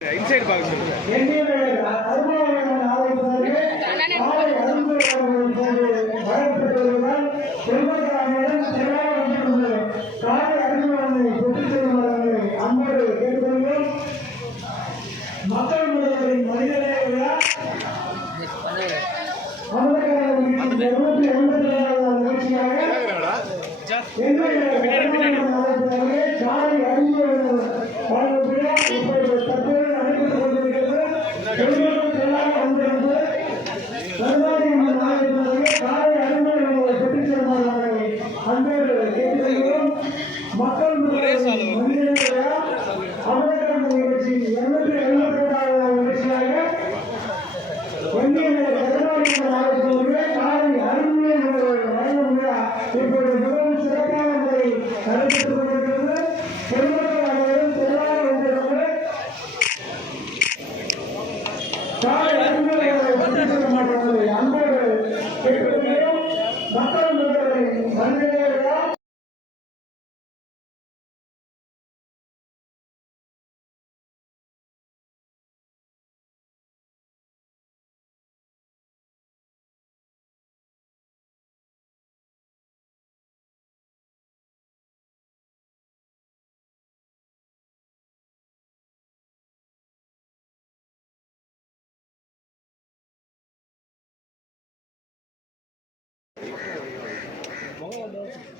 Inside box மக்கள் முதல்வரின் மனிதநேய விழா மக்கள் இப்போது மிகவும் சிறப்பான முறை நடைபெற்றுக் கொண்டிருக்கிறது. பொதுமக்கள் அனைவரும் பொதுவாக வந்திருக்கிறது. காலை அறிமுக மாற்றங்களை அன்போடு கேட்கிறோம். மக்கள் முதல்வரின் மனிதநேய விழா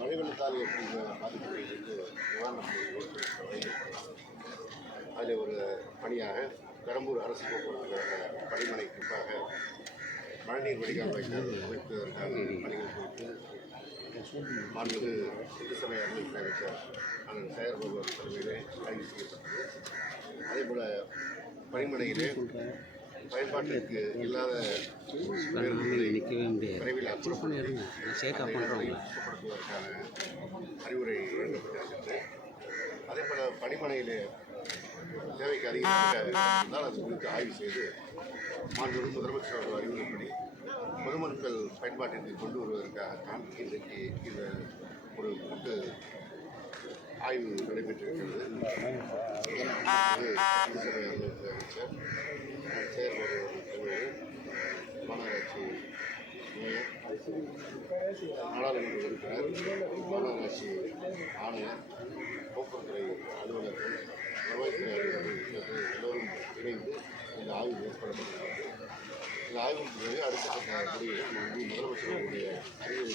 மழை வெள்ளத்தால் ஏற்படுகிற பாதிப்புகளிலிருந்து நிவாரணம் அதில் ஒரு பணியாக பெரம்பூர் அரசு போக்குவரத்து பணிமனை குறிப்பாக மழைநீர் வடிகால் வாய்க்கால் அமைப்பதற்கான பணிகள் குறித்து மாண்புமிகு இந்துசபை அலுவலக அமைச்சர் அண்ணன் செயற்படுவர் தலைமையிலே ஆய்வு செய்யப்பட்டது. அதேபோல் பணிமனையிலே பயன்பாட்டிற்கு இல்லாத விரைவில் அப்புறப்படுத்துவதற்கான அறிவுரை வழங்கப்பட்டிருக்கிறது. அதேபோல் பணிமனையிலே தேவைக்கு அதிகமாக இருந்தால் அது குறித்து ஆய்வு செய்து மாண்புமிகு முதலமைச்சர் அவர்கள் அறிவுரைப்படி பொதுமக்கள் பயன்பாட்டிற்கு கொண்டு வருவதற்காகத்தான் இன்றைக்கு இந்த ஒரு கூட்டு ஆய்வு நடைபெற்றிருக்கிறது. அமைச்சர் செயற்படுவது மாநகராட்சி மேயர், நாடாளுமன்ற உறுப்பினர், மாநகராட்சி ஆணையர், போக்குவரத்துறை அலுவலர்கள், வருவாய்த்துறை அலுவலர்கள் எல்லோரும் இணைந்து இந்த ஆய்வு மேற்கொள்ளப்பட்டிருக்கிறது. இந்த ஆய்வின் பிறகு அடுத்த முடிவை முதலமைச்சருடைய அறிவுரை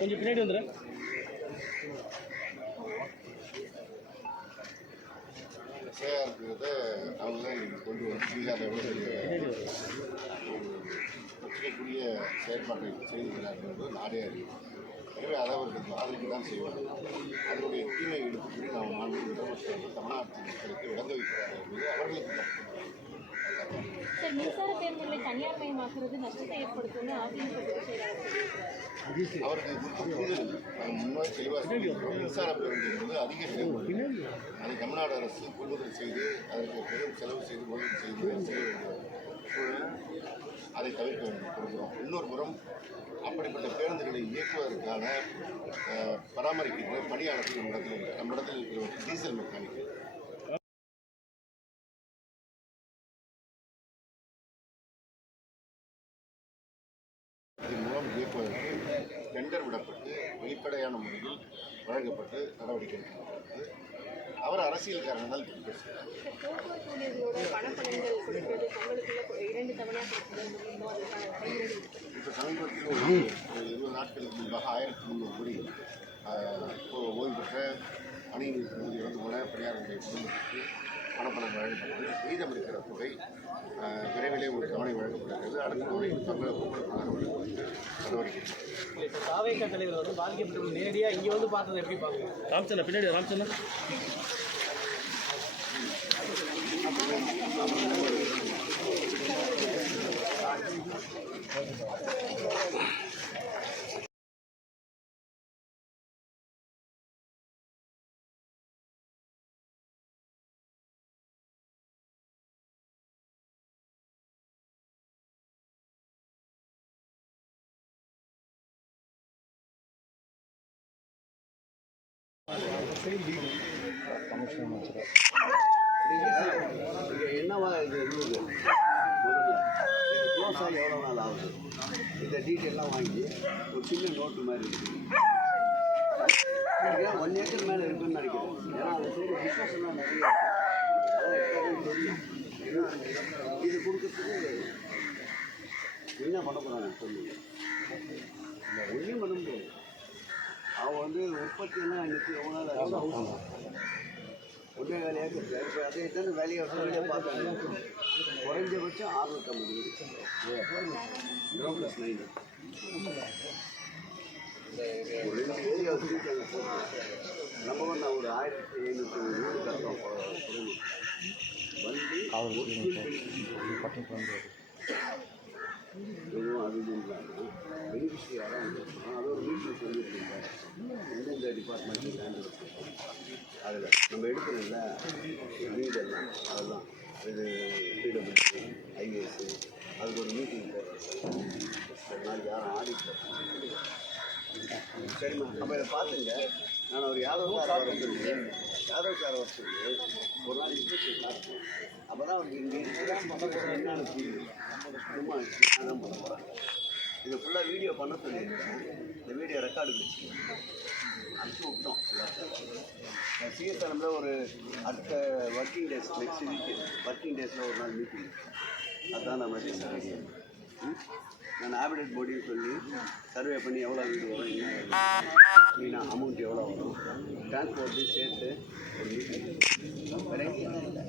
கொஞ்சம் பின்னாடி வந்துடுறேன். இருக்கிறத அவங்க தான் இன்றைக்கி கொண்டு வந்து அதை ஒத்துக்கக்கூடிய செயற்பாட்டை செய்திருக்கிறார்கள் என்பது நாடே அறியும். எனவே அதை அவர்களுக்கு ஆதரிக்க தான் செய்வாங்க. அதனுடைய தீமைகளுக்கு கூறி நாம் நான்கு முதலமைச்சர்கள் தமிழ்நாட்டு மக்களுக்கு விளங்க வைக்கிறார்கள் என்பது அவர்களுக்கு மின்சார பேருந்துகளை தனியார் மயமாக்குறது நஷ்டத்தை ஏற்படுத்தும் அவருக்கு முன்னாடி தெளிவாக மின்சார பேருந்து என்பது அதிக செலவு. அதை தமிழ்நாடு அரசு கொள்முதல் செய்து அதற்கு பெரும் செலவு செய்து முதலீடு செய்ய வேண்டிய சூழல் அதை தவிர்க்க வேண்டும் கொடுக்கிறோம். இன்னொரு புறம் அப்படிப்பட்ட பேருந்துகளை இயக்குவதற்கான பராமரிக்கின்ற பணியாளர்கள் நம்மிடத்தில் இருக்கிற டீசல் மெக்கானிக் இதன் மூலம் இயக்குவதற்கு டெண்டர் விடப்பட்டு வெளிப்படையான முறையில் வழங்கப்பட்டு நடவடிக்கை எடுக்கப்பட்டது. அவர் அரசியல்காரனால் பேசுகிறார். போக்குவரத்து ஊழியர்களோட பணப்பலன்கள் கொடுக்கிறது பொங்கலுக்குள்ள 2 தவணையாக கொடுக்கிறது முடியுமோ அதுக்கான கைவிரல் இப்போ சமீபத்தில் ஒரு 20 நாட்களுக்கு முன்பாக 1300 கோடி ஓய்வு பெற்ற பணியில் இறந்து போன பணியாளர்களுடைய குடும்பத்திற்கு பணப்பணம் வழங்கப்பட்டது. மீதம் இருக்கிற தொகை விரைவிலே ஒரு தவணை வழங்கப்படுகிறது. அடுத்த தவணை பொங்கலுக்கான நடவடிக்கை. இப்போ தாவேக தலைவர் வந்து பாதிக்கப்பட்டவர்கள் நேரடியாக இங்கே வந்து பார்த்ததை எப்படி பார்க்குறோம்? ராமச்சந்திரன் பின்னாடி ராமச்சந்திரன் என்னவா இது இருந்தது க்ளோஸ் ஆகி எவ்வளோ நாள் ஆகுது? இந்த டீட்டெயிலாம் வாங்கி ஒரு சின்ன நோட்டு மாதிரி இருக்குது. 1 ஏக்கர் மேலே இருக்குன்னு நினைக்கிறேன். ஏன்னா அந்த சைடு பிஸ்னஸ்லாம் நிறைய தெரியும். இது கொடுக்கறதுக்கு என்ன பண்ண போகிறாங்க சொல்லுங்க. ஒன்றும் பண்ண முடியாது. அவன் வந்து உற்பத்தியெல்லாம் இன்றைக்கி எவ்வளோ நாள் ஒன்றே வேலையாக இருக்குது. இப்போ அதே தானே வேலையை சொல்லியே பார்த்தாங்க. குறைஞ்சபட்சம் 650 +9 ஒரு 2 ஏரியா வச்சுருக்காங்க. நம்ம வந்து ஒரு 1700 வீடு கட்டோம் வந்து எதுவும் அது இல்லாமல் பெனிஃபிஷியராக வந்துருக்கோம். அது ஒரு வீட்டில் சொல்லியிருக்கோம். எந்தெந்த டிபார்ட்மெண்ட்டில் ஹேண்டில் வச்சுருக்கோம். அதில் நம்ம எடுக்கணும்ல வீடெல்லாம் அதெல்லாம் இது பிடபிள்யூ ஐஏஎஸ்ஸு அதுக்கு ஒரு மீட்டிங் போடுறோம். நாளைக்கு யாரும் ஆடிட் சரிம்மா. நம்ம இதை பார்த்துங்க. நான் ஒரு யாதவ் சார் வர சொல்லி ஒரு நாள் இன்ஸ்பெக்ஷன் பார்ப்பேன். அப்போ தான் அவருக்கு இங்கே என்னென்னு புரியுது. சும்மா தான் பண்ண போகிறேன். இதை ஃபுல்லாக வீடியோ பண்ண சொல்லியிருக்கேன். இந்த வீடியோ ரெக்கார்டு வச்சு அனுப்பிச்சி விட்டோம். சிஎஸ்ஆர்எம்ல ஒரு அடுத்த working days next week working டேஸில் ஒரு நாள் மீட்டிங். அதுதான் நம்ம ரெடி. நான் ஹேபிடேட் பாடின்னு சொல்லி சர்வே பண்ணி எவ்வளோ வீடு வரும், என்ன க்ளீனாக அமௌண்ட் எவ்வளோ வரும், டிரான்ஸ்போர்ட்டு சேர்த்து ஒரு மீட்டிங் வேறு இல்லை.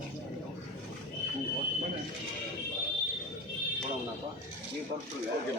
போனோம்னாப்பா நீ பொறுப்புங்க. ஓகே.